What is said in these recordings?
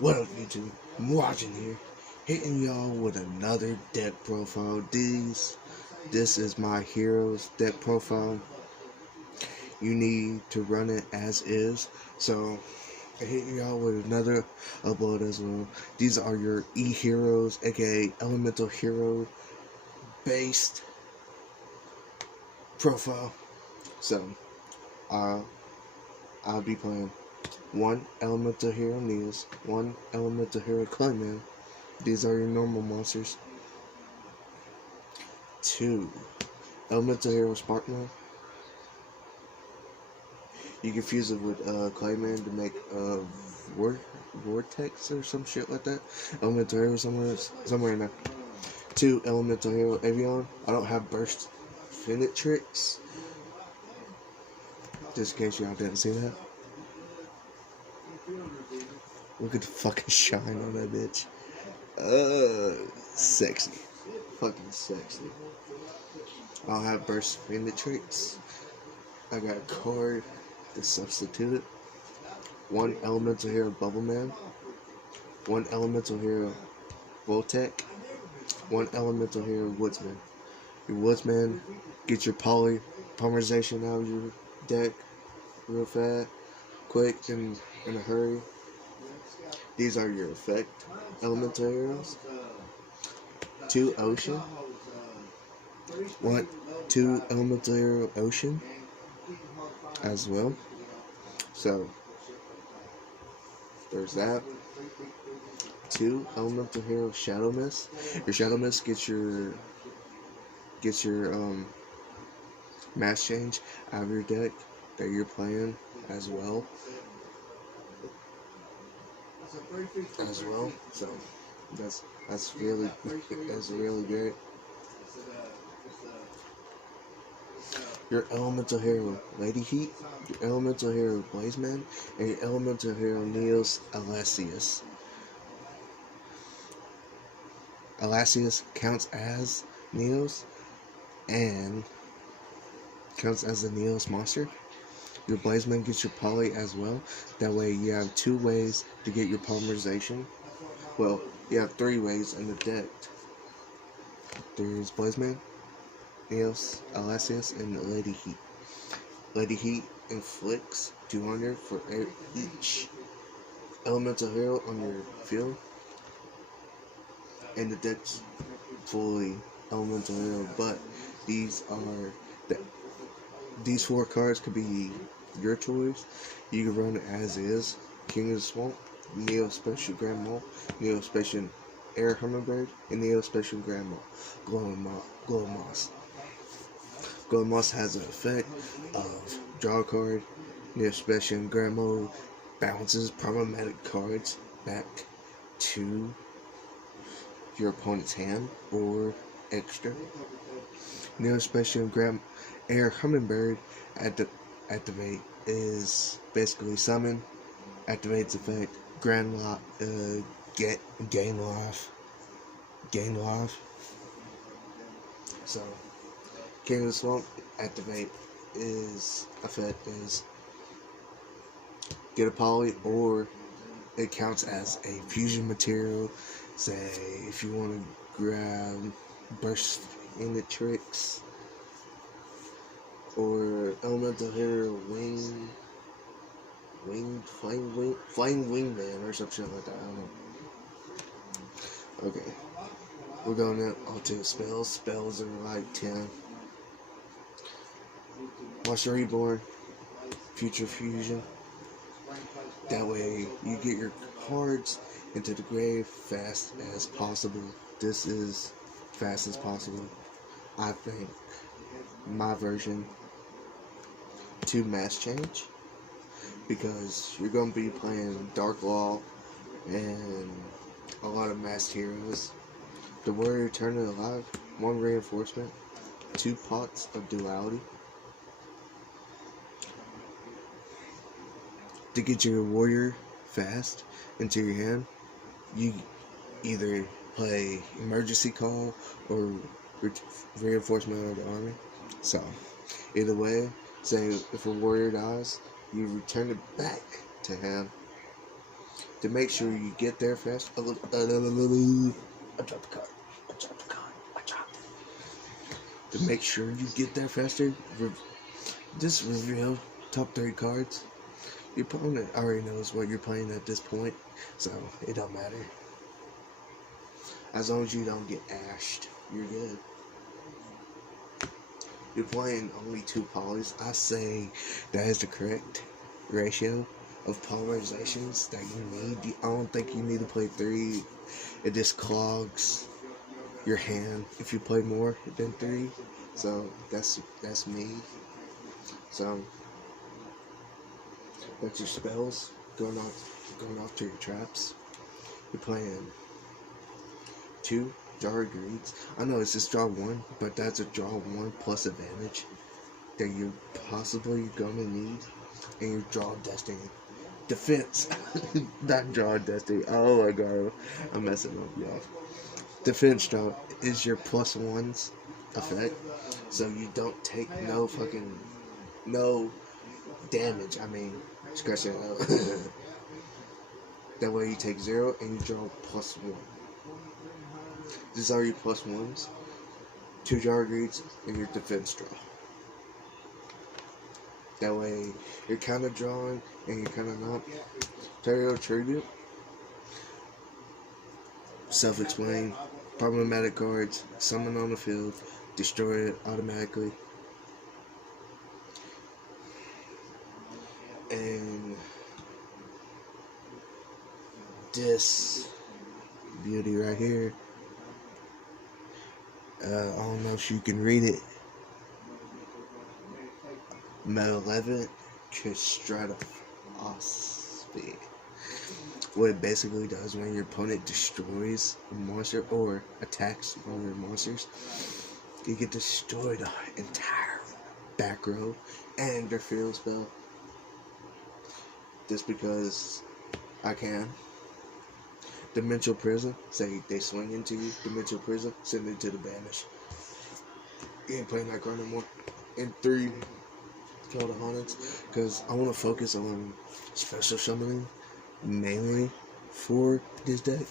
What up, YouTube? I'm watching here, hitting y'all with another deck profile. This is my hero's deck profile. You need to run it as is. So, I'm hitting y'all with another upload as well. These are your E-heroes, aka Elemental Hero based profile. So, I'll be playing one Elemental Hero Neos, one Elemental Hero Clayman. These are your normal monsters. 2 Elemental Hero Sparkman. You can fuse it with Clayman to make Vortex or some shit like that. Elemental Hero somewhere in there. 2 Elemental Hero Avion. I don't have Burst Tricks. Just in case y'all didn't see that. Look at the fucking shine on that bitch. Sexy. Fucking sexy. I'll have Burst Tricks. I got a card to substitute it. 1 Elemental Hero Bubbleman. 1 Elemental Hero Voltec. 1 Elemental Hero Woodsman. Your Woodsman get your polymerization out of your deck real fast, quick, and in a hurry. These are your effect Elemental Heroes. 2 Ocean. 2 Elemental Hero Ocean as well. So there's that. 2 Elemental Hero Shadow Mist. Your Shadow Mist gets your mass change out of your deck that you're playing as well. So that's really great. Your Elemental Hero Lady Heat, your Elemental Hero Blazeman, and your Elemental Hero Neos Alasius. Alasius counts as Neos and counts as a Neos monster. Your Blazeman gets your poly as well. That way you have 2 ways to get your polymerization. Well, you have 3 ways in the deck. There's Blazeman, Neos, Alasius, and Lady Heat. Lady Heat inflicts 200 for each Elemental Hero on your field. And the deck's fully Elemental Hero, but these 4 cards could be your choice. You can run it as is. King of the Swamp, Neo Special Grand Mole, Neo Special Air Hummingbird, and Neo Special Grand Mole. Glow Moss. Glow Moss has an effect of draw a card. Neo Special Grand Mole bounces problematic cards back to your opponent's hand or extra. Neo Special Grand Air Hummingbird activate is basically summon, activates effect, gain life. So King of the Swamp activate is effect is get a poly, or it counts as a fusion material. Say if you want to grab Burst Tricks or Elemental Hero Flying Wingman or some shit like that. I don't know. Okay, we're going on to spells. Spells are like 10. Monster Reborn, Future Fusion. That way you get your cards into the grave fast as possible. This is fast as possible. I think my version. 2 mass change, because you're going to be playing Dark Law and a lot of masked heroes. The Warrior Turn It Alive, 1 reinforcement, 2 pots of duality. To get your warrior fast into your hand, you either play Emergency Call or Reinforcement of the Army. So either way, say if a warrior dies, you return it back to hand. To make sure you get there fast. I dropped the card. I dropped it. To make sure you get there faster, just reveal top 3 cards. Your opponent already knows what you're playing at this point, so it don't matter. As long as you don't get ashed, you're good. You're playing only 2 polys. I say that is the correct ratio of polarizations that you need. I don't think you need to play 3. It just clogs your hand if you play more than 3. So that's me. So that's your spells going off to your traps. You're playing 2 Jar of Greeds. I know it's just draw 1, but that's a draw 1 plus advantage that you're possibly gonna need. And your draw destiny. Defense. Not draw destiny. Oh my god. I'm messing up, y'all. Defense draw is your +1's effect. So you don't take no damage. I mean, scratch it out. That way you take 0 and you draw +1. These are your +1s. 2 Jar of Greeds and your defense draw. That way you're kind of drawing and you're kind of not. Terrio Tribute. Self-explain. Problematic cards. Summon on the field. Destroy it automatically. And this beauty right here. I don't know if you can read it. Malevolent Catastrophe. What it basically does when your opponent destroys a monster or attacks one of your monsters, you get destroy the entire back row and their field spell. Just because I can. Dimensional Prison. Say they swing into you. Dimensional Prison. Send it to the banish. You ain't playing that card no more. And 3 Call the Haunted. Because I want to focus on special summoning mainly for this deck.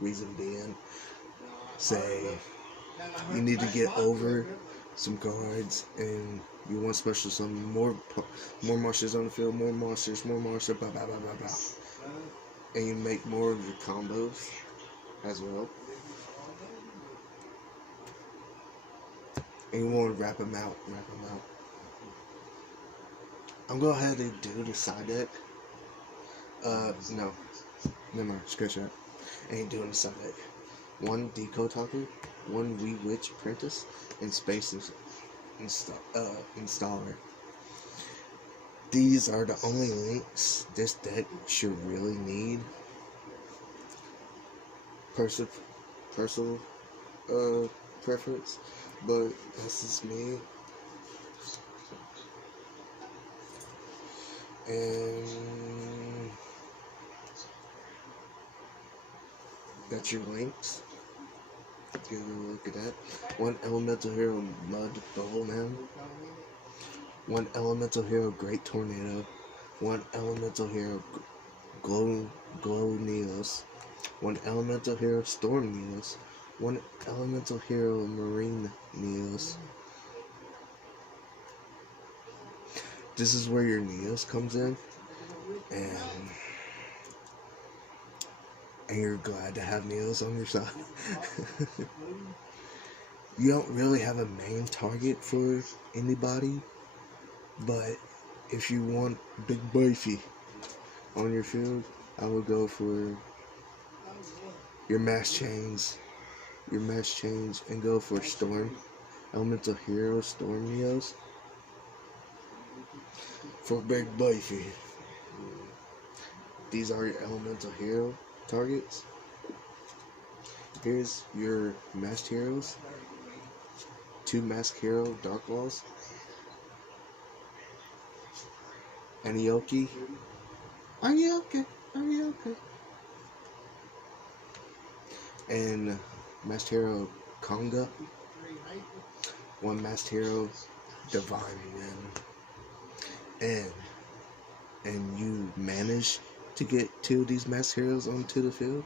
Reason being, say you need to get over some cards and you want special summon more monsters on the field, more monsters, blah blah blah blah blah. And you make more of your combos as well. And you want to wrap them out. I'm going to go ahead and do the side deck. No. Never mind, scratch that. I ain't doing the side deck. 1 Decode Talker, 1 Wee Witch Apprentice, and Space Installer. These are the only links this deck should really need. Personal preference, but that's just me. And that's your links. Give a look at that. 1 Elemental Hero Mud Bubble Man. 1 Elemental Hero Great Tornado. 1 Elemental Hero Glow Neos. 1 Elemental Hero Storm Neos. 1 Elemental Hero Marine Neos. This is where your Neos comes in, and you're glad to have Neos on your side. You don't really have a main target for anybody, but if you want Big Beefy on your field, I would go for your mass chains, and go for Storm, Elemental Hero Storm Neos for Big Beefy. These are your Elemental Hero targets. Here's your Masked Heroes. 2 Masked Hero Dark Walls. Anioki. Are you okay? And Masked Hero Conga. 1 Masked Hero Divine Man. And you manage to get 2 of these masked heroes onto the field,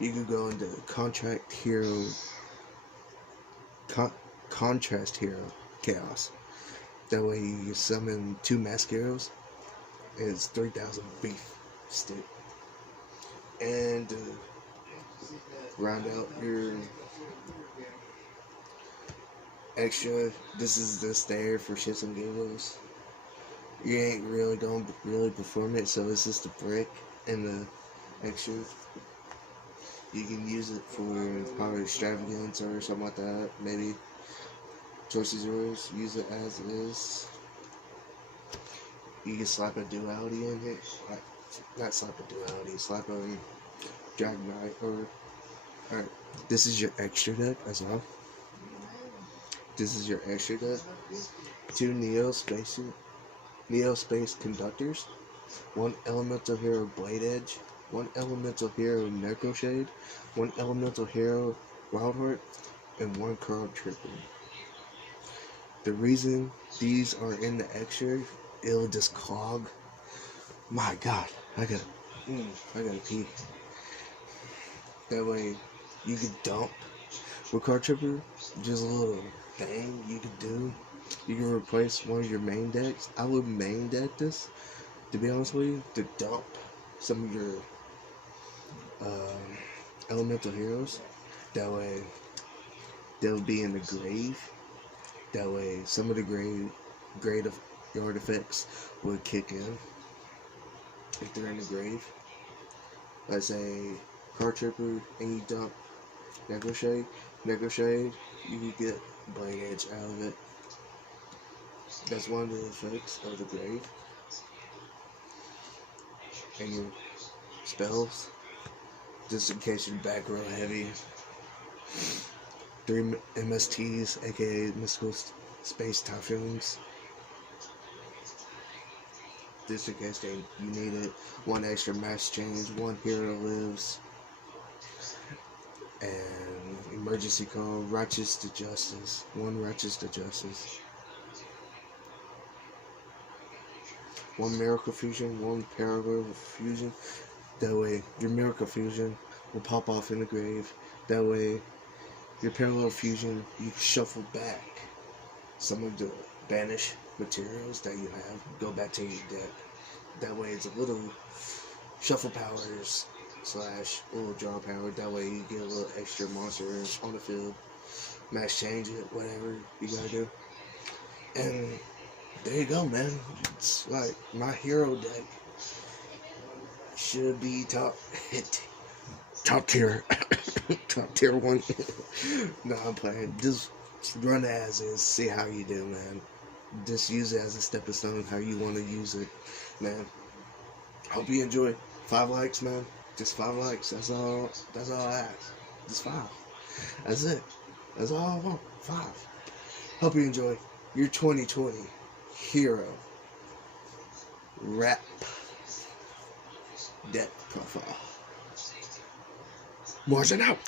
you can go into contract hero, contrast hero chaos. That way you can summon 2 masked heroes. It's 3,000 beef stick. And round out your extra, this is just there for shits and giggles. You ain't really gonna really perform it, so it's just the brick and the extra. You can use it for power extravagance or something like that. Maybe choice is yours. Use it as is. You can slap a duality in here. Not slap a duality. Slap a Dragon Knight or. Alright, this is your extra deck as well. This is your extra deck. 2 Neo Space Conductors. 1 Elemental Hero Blade Edge. 1 Elemental Hero Necro Shade. 1 Elemental Hero Wildheart. And 1 Card Tripper. The reason these are in the extra, it'll just clog. My God, I gotta pee. That way, you can dump with Card Tripper. Just a little thing you can do. You can replace one of your main decks. I would main deck this, to be honest with you, to dump some of your elemental heroes. That way, they'll be in the grave. That way, some of the grade of your artifacts will kick in if they're in the grave. Let's say Card Tripper and you dump Necro Shade, you can get Blade Edge out of it. That's one of the effects of the grave. And your spells, just in case you're back real heavy. 3 MSTs, aka Mystical Space Typhoons. Just in case you need it. 1 extra mass change, 1 hero lives. And emergency call, Righteous to Justice. 1 Righteous to Justice. 1 Miracle Fusion, 1 Parallel Fusion. That way, your Miracle Fusion will pop off in the grave. That way, your Parallel Fusion, you can shuffle back some of the banished materials that you have. Go back to your deck. That way, it's a little shuffle powers / a little draw power. That way, you get a little extra monster on the field. Max change it, whatever you gotta do. And there you go, man. It's like my hero deck should be top tier, top tier 1. No, I'm playing. Just run as is. See how you do, man. Just use it as a stepping stone. How you want to use it, man. Hope you enjoy. 5 likes, man. Just 5 likes. That's all I ask. Just 5. That's it. That's all I want. 5. Hope you enjoy your 2020 hero rap deck profile. Margin out.